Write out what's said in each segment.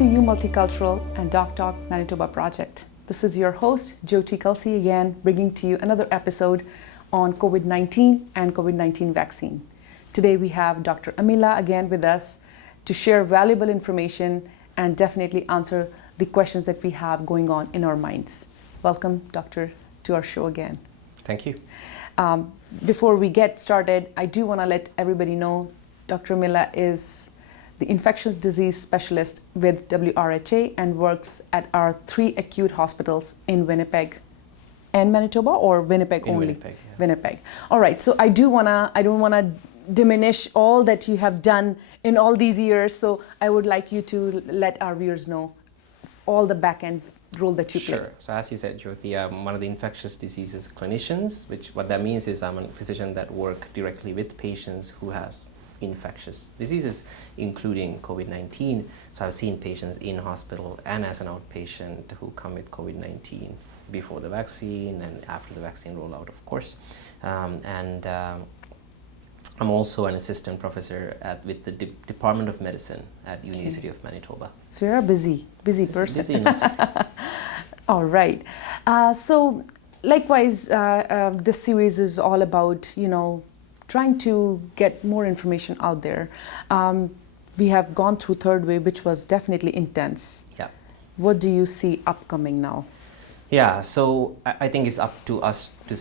to You Multicultural and Doc Talk Manitoba project. This is your host, Jyoti Kalsi, again bringing to you another episode on COVID-19 and COVID-19 vaccine. Today we have Dr. Amilla again with us to share valuable information and definitely answer the questions that we have going on in our minds. Welcome, Doctor, to our show again. Thank you. Before we get started, I do want to let everybody know Dr. Amilla is the infectious disease specialist with WRHA and works at our 3 acute hospitals in Winnipeg and Manitoba, or Winnipeg In only? Winnipeg, yeah. Winnipeg. All right. So I don't want to diminish all that you have done in all these years. So I would like you to let our viewers know all the backend role that you play. Sure. So as you said, Jyoti, I'm one of the infectious diseases clinicians, which what that means is I'm a physician that work directly with patients who has infectious diseases, including COVID-19. So I've seen patients in hospital and as an outpatient who come with COVID-19 before the vaccine and after the vaccine rollout, of course. I'm also an assistant professor with the Department of Medicine at University of Manitoba. So you're a busy person. Busy enough. All right. So likewise, this series is all about, trying to get more information out there. We have gone through third wave, which was definitely intense. Yeah. What do you see upcoming now? Yeah, so I think it's up to us to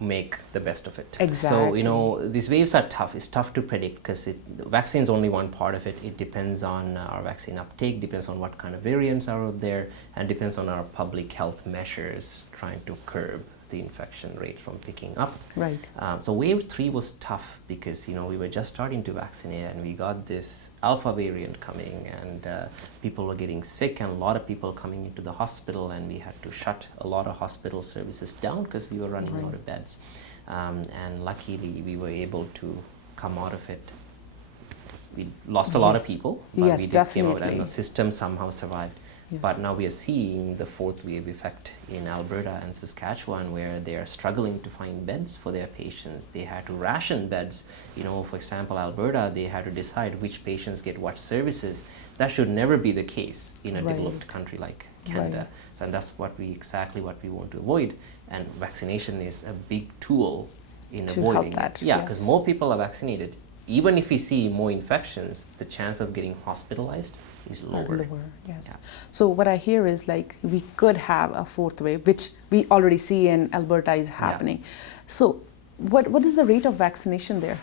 make the best of it. Exactly. So, these waves are tough. It's tough to predict because vaccine is only one part of it. It depends on our vaccine uptake, depends on what kind of variants are out there, and depends on our public health measures trying to curb the infection rate from picking up. Right. So wave 3 was tough because we were just starting to vaccinate and we got this alpha variant coming and people were getting sick and a lot of people coming into the hospital and we had to shut a lot of hospital services down because we were running out of beds. And luckily we were able to come out of it. We lost a lot of people, but yes, we did definitely. came out and the system somehow survived. Yes. But now we are seeing the fourth wave effect in Alberta and Saskatchewan where they are struggling to find beds for their patients. They had to ration beds. For example, Alberta, they had to decide which patients get what services. That should never be the case in a developed country like Canada. Right. So and that's exactly what we want to avoid. And vaccination is a big tool in to avoiding help that. Yeah, because more people are vaccinated. Even if we see more infections, the chance of getting hospitalized is lower. Yes. Yeah. So what I hear is we could have a fourth wave, which we already see in Alberta is happening. Yeah. So what is the rate of vaccination there?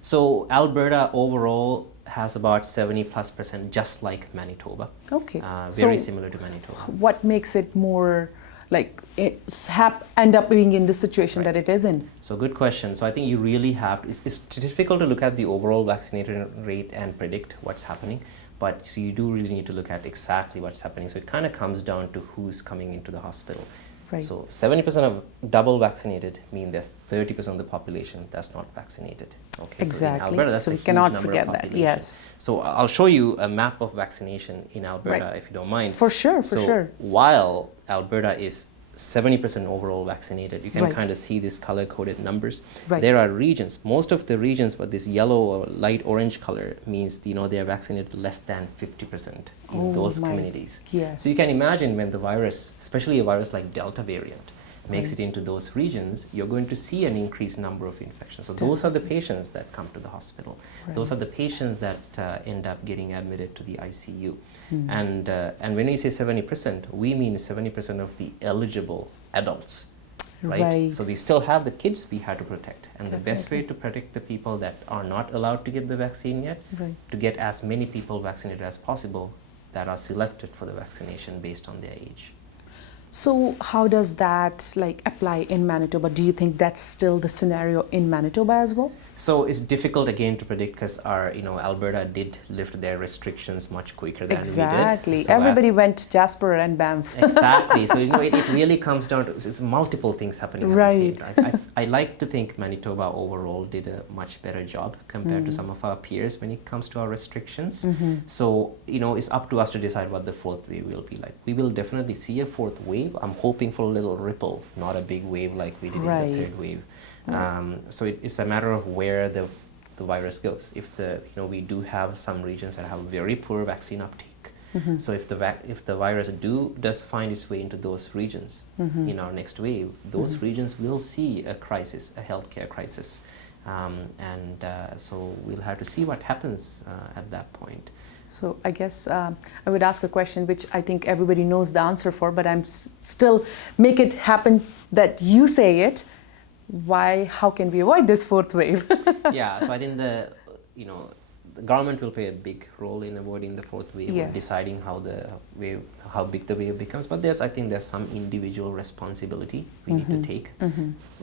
So Alberta overall has about 70+%, just like Manitoba. Okay. Very similar to Manitoba. What makes it more end up being in the situation that it is in? So good question. So I think you really have, it's difficult to look at the overall vaccination rate and predict what's happening. But so you do really need to look at exactly what's happening. So it kind of comes down to who's coming into the hospital. Right. So 70% of double vaccinated mean there's 30% of the population that's not vaccinated. Okay. Exactly. So in Alberta, that's so a we huge cannot number forget of that. population. Yes. So I'll show you a map of vaccination in Alberta, if you don't mind. For sure. So while Alberta is 70% overall vaccinated, you can kind of see these color-coded numbers. Right. There are regions, most of the regions, but this yellow or light orange color means they are vaccinated less than 50% in those communities. Yes. So you can imagine when the virus, especially a virus like Delta variant, makes it into those regions, you're going to see an increased number of infections. So those are the patients that come to the hospital. Right. Those are the patients that end up getting admitted to the ICU. And when we say 70%, we mean 70% of the eligible adults, right? So we still have the kids we had to protect. And the best way to protect the people that are not allowed to get the vaccine yet, to get as many people vaccinated as possible that are selected for the vaccination based on their age. So how does that apply in Manitoba? Do you think that's still the scenario in Manitoba as well? So it's difficult again to predict because our, Alberta did lift their restrictions much quicker than we did. Exactly. So everybody went to Jasper and Banff. Exactly. So it really comes down to it's multiple things happening at the same time. I like to think Manitoba overall did a much better job compared to some of our peers when it comes to our restrictions. So it's up to us to decide what the fourth wave will be like. We will definitely see a fourth wave. I'm hoping for a little ripple, not a big wave like we did in the third wave. So it's a matter of where the virus goes. If we do have some regions that have very poor vaccine uptake, So if the virus does find its way into those regions in our next wave, those regions will see a crisis, a healthcare crisis. So we'll have to see what happens at that point. So I guess I would ask a question which I think everybody knows the answer for, but I'm still make it happen that you say it. How can we avoid this fourth wave? Yeah, so I think the government will play a big role in avoiding the fourth wave, yes. deciding how big the wave becomes. But I think there's some individual responsibility we need to take,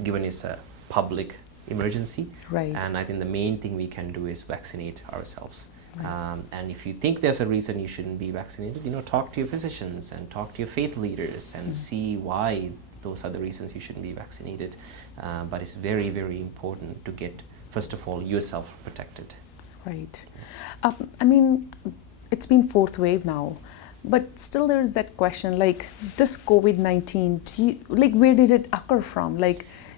given it's a public emergency. Right. And I think the main thing we can do is vaccinate ourselves. Right. And if you think there's a reason you shouldn't be vaccinated, talk to your physicians and talk to your faith leaders and see why those are the reasons you shouldn't be vaccinated. But it's very, very important to get, first of all, yourself protected. Right. I mean, it's been fourth wave now, but still there is that question, like this COVID-19, where did it occur from?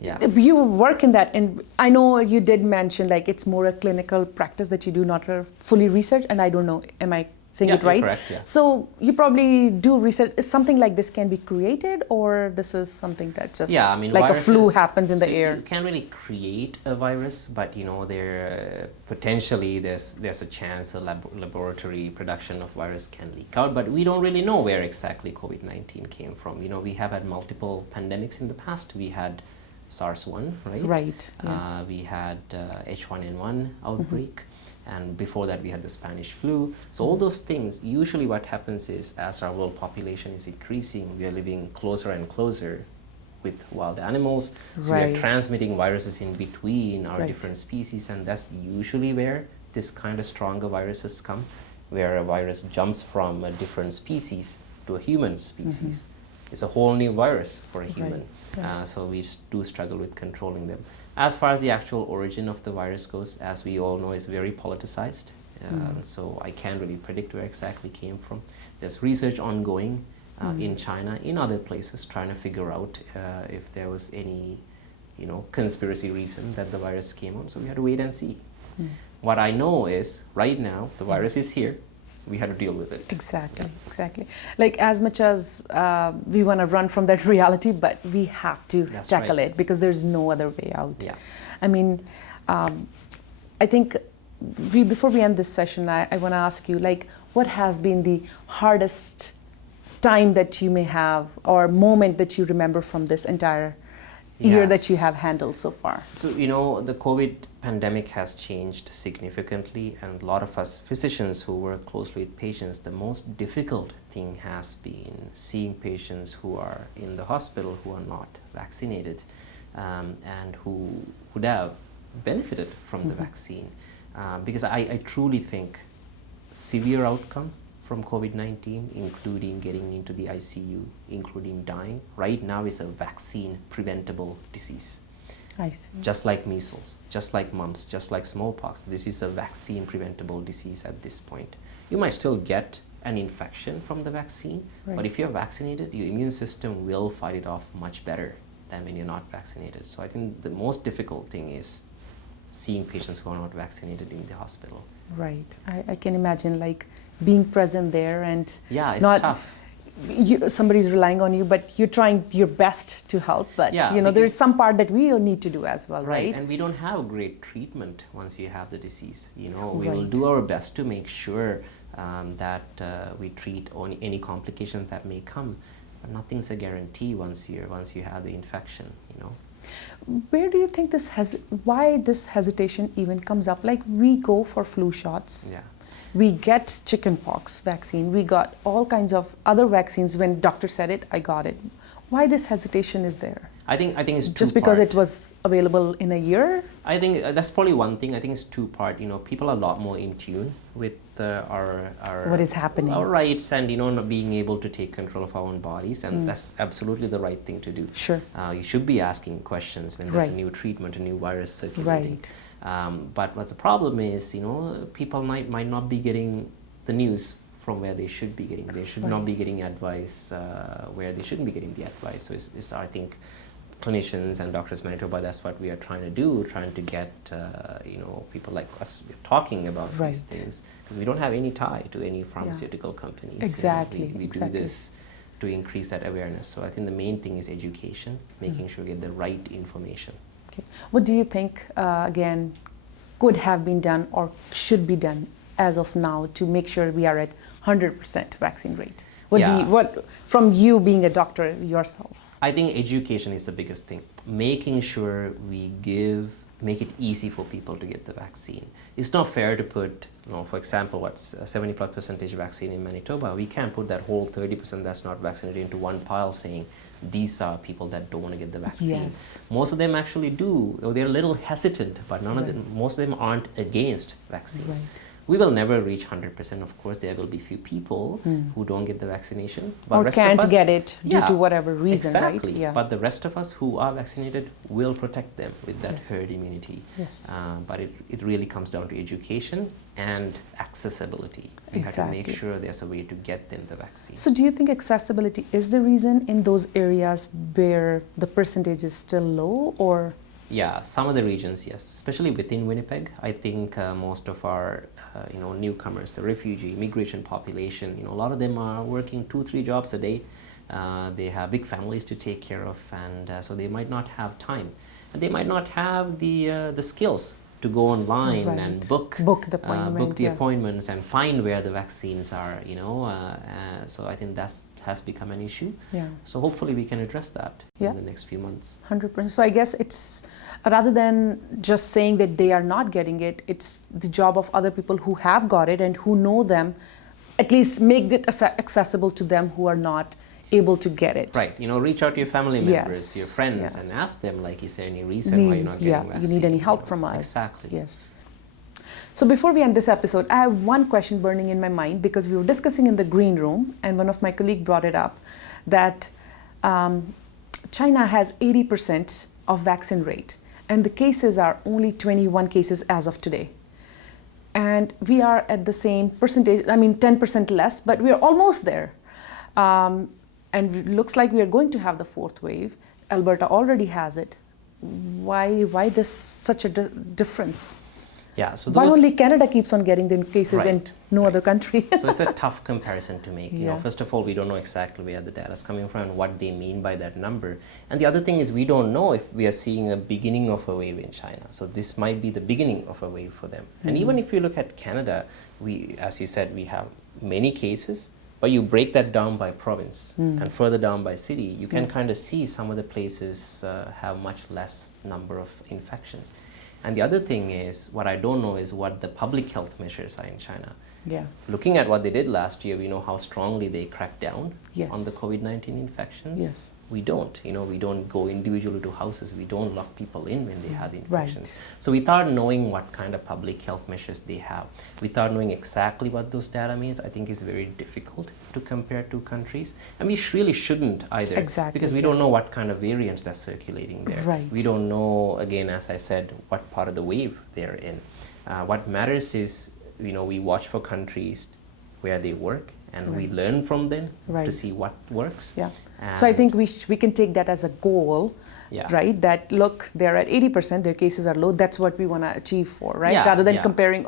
You work in that, and I know you did mention it's more a clinical practice that you do, not a fully research, and I don't know, am I saying it right? Correct, yeah. So you probably do research. Is something like this can be created, or this is something that just like a flu happens in the air? You can't really create a virus, but there potentially there's a chance a laboratory production of virus can leak out. But we don't really know where exactly COVID-19 came from. We have had multiple pandemics in the past. We had SARS-1, right? Right. Yeah. We had H1N1 outbreak. And before that, we had the Spanish flu. So all those things, usually what happens is as our world population is increasing, we are living closer and closer with wild animals. So we are transmitting viruses in between our different species. And that's usually where this kind of stronger viruses come, where a virus jumps from a different species to a human species. It's a whole new virus for a human. So we do struggle with controlling them. As far as the actual origin of the virus goes, as we all know, is very politicized. So I can't really predict where exactly it came from. There's research ongoing in China, in other places, trying to figure out if there was any, conspiracy reason that the virus came on. So we had to wait and see. What I know is, right now, the virus is here. We had to deal with it. Exactly. As much as we want to run from that reality, but we have to tackle it because there's no other way out. Yeah. I mean, I think before we end this session, I want to ask you, what has been the hardest time that you may have or moment that you remember from this entire year that you have handled so far? So, the COVID pandemic has changed significantly, and a lot of us physicians who work closely with patients, the most difficult thing has been seeing patients who are in the hospital who are not vaccinated and who would have benefited from the vaccine. Because I truly think severe outcome from COVID-19, including getting into the ICU, including dying, right now is a vaccine preventable disease. I see. Just like measles, just like mumps, just like smallpox. This is a vaccine preventable disease at this point. You might still get an infection from the vaccine, but if you're vaccinated, your immune system will fight it off much better than when you're not vaccinated. So I think the most difficult thing is seeing patients who are not vaccinated in the hospital. Right. I can imagine being present there and it's not tough. Somebody's relying on you, but you're trying your best to help. But there's some part that we need to do as well, right? And we don't have great treatment once you have the disease. We will do our best to make sure that we treat any complications that may come, but nothing's a guarantee once you have the infection. Where do you think why this hesitation even comes up? We go for flu shots. Yeah. We get chickenpox vaccine. We got all kinds of other vaccines. When doctor said it, I got it. Why this hesitation is there? I think it's just because it was available in a year. I think that's probably one thing. I think it's two-part. People are a lot more in tune with our what is happening, our rights, and not being able to take control of our own bodies, and that's absolutely the right thing to do. Sure. You should be asking questions when there's a new treatment, a new virus circulating. Right. But what the problem is, people might not be getting the news from where they should be getting. They should not be getting advice where they shouldn't be getting the advice. So it's I think, clinicians and doctors Manitoba, that's what we are trying to do, trying to get people like us talking about these things, because we don't have any tie to any pharmaceutical companies. Exactly. We do this to increase that awareness. So I think the main thing is education, making sure we get the right information. Okay. What do you think, again, could have been done or should be done as of now to make sure we are at 100% vaccine rate? What from you being a doctor yourself? I think education is the biggest thing. Making sure we make it easy for people to get the vaccine. It's not fair to put, for example, what's 70% vaccine in Manitoba. We can't put that whole 30% that's not vaccinated into one pile saying these are people that don't want to get the vaccine. Yes. Most of them actually do. They're a little hesitant, but most of them aren't against vaccines. Right. We will never reach 100%. Of course, there will be few people who don't get the vaccination. But or rest can't of us, get it due to whatever reason, exactly. right? Yeah. But the rest of us who are vaccinated will protect them with that herd immunity. Yes. But it really comes down to education and accessibility. We have to make sure there's a way to get them the vaccine. So do you think accessibility is the reason in those areas where the percentage is still low, or? Yeah, some of the regions, yes. Especially within Winnipeg, I think most of our newcomers, the refugee, immigration population, a lot of them are working 2-3 jobs a day. They have big families to take care of, and so they might not have time. And they might not have the skills to go online and book the appointments and find where the vaccines are, so I think that has become an issue. Yeah. So hopefully we can address that in the next few months. 100%. So I guess it's, rather than just saying that they are not getting it, it's the job of other people who have got it and who know them, at least make it accessible to them who are not able to get it. Right. Reach out to your family members, your friends, and ask them, like, is there any reason why you're not getting vaccine? You need any help from us. Exactly. Yes. So before we end this episode, I have one question burning in my mind, because we were discussing in the green room and one of my colleagues brought it up, that China has 80% of vaccine rate and the cases are only 21 cases as of today. And we are at the same percentage, 10% less, but we are almost there. And it looks like we are going to have the fourth wave. Alberta already has it. Why this such a difference? Yeah, so why only Canada keeps on getting the cases and no other country? So it's a tough comparison to make. First of all, we don't know exactly where the data is coming from and what they mean by that number. And the other thing is, we don't know if we are seeing a beginning of a wave in China. So this might be the beginning of a wave for them. And even if you look at Canada, we, as you said, we have many cases, but you break that down by province and further down by city, you can kind of see some of the places have much less number of infections. And the other thing is, what I don't know is what the public health measures are in China. Yeah. Looking at what they did last year, we know how strongly they cracked down on the Yes. COVID-19 infections. Yes. We don't, we don't go individually to houses. We don't lock people in when they have the infections. Right. So without knowing what kind of public health measures they have, without knowing exactly what those data means, I think it's very difficult to compare two countries. And we really shouldn't either. Exactly. Because we don't know what kind of variants that's circulating there. Right. We don't know, again, as I said, what part of the wave they're in. What matters is, we watch for countries where they work, and we learn from them to see what works. Yeah. So I think we can take that as a goal, right? That look, they're at 80%, their cases are low. That's what we want to achieve for, right? Yeah, rather than comparing,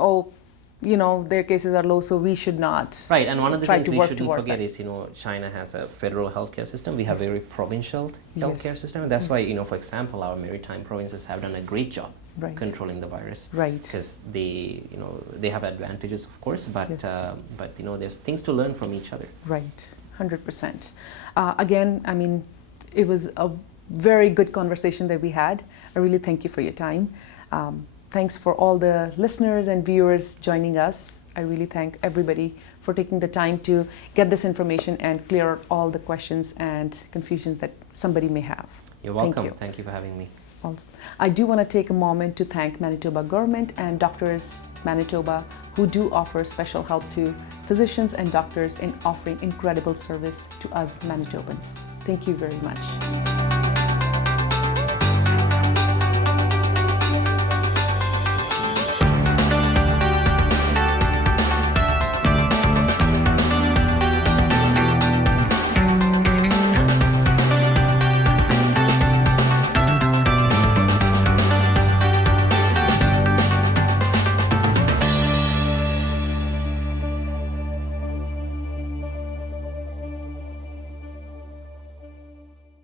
their cases are low, so we should not. Right, and one of the things we shouldn't forget that. is, China has a federal healthcare system. We have a very provincial healthcare system, and that's why, for example, our maritime provinces have done a great job controlling the virus. Right. Because they have advantages, of course, but there's things to learn from each other. Right, 100%. Again, it was a very good conversation that we had. I really thank you for your time. Thanks for all the listeners and viewers joining us. I really thank everybody for taking the time to get this information and clear out all the questions and confusions that somebody may have. You're welcome. Thank you for having me. I do want to take a moment to thank Manitoba government and Doctors Manitoba, who do offer special help to physicians and doctors in offering incredible service to us Manitobans. Thank you very much.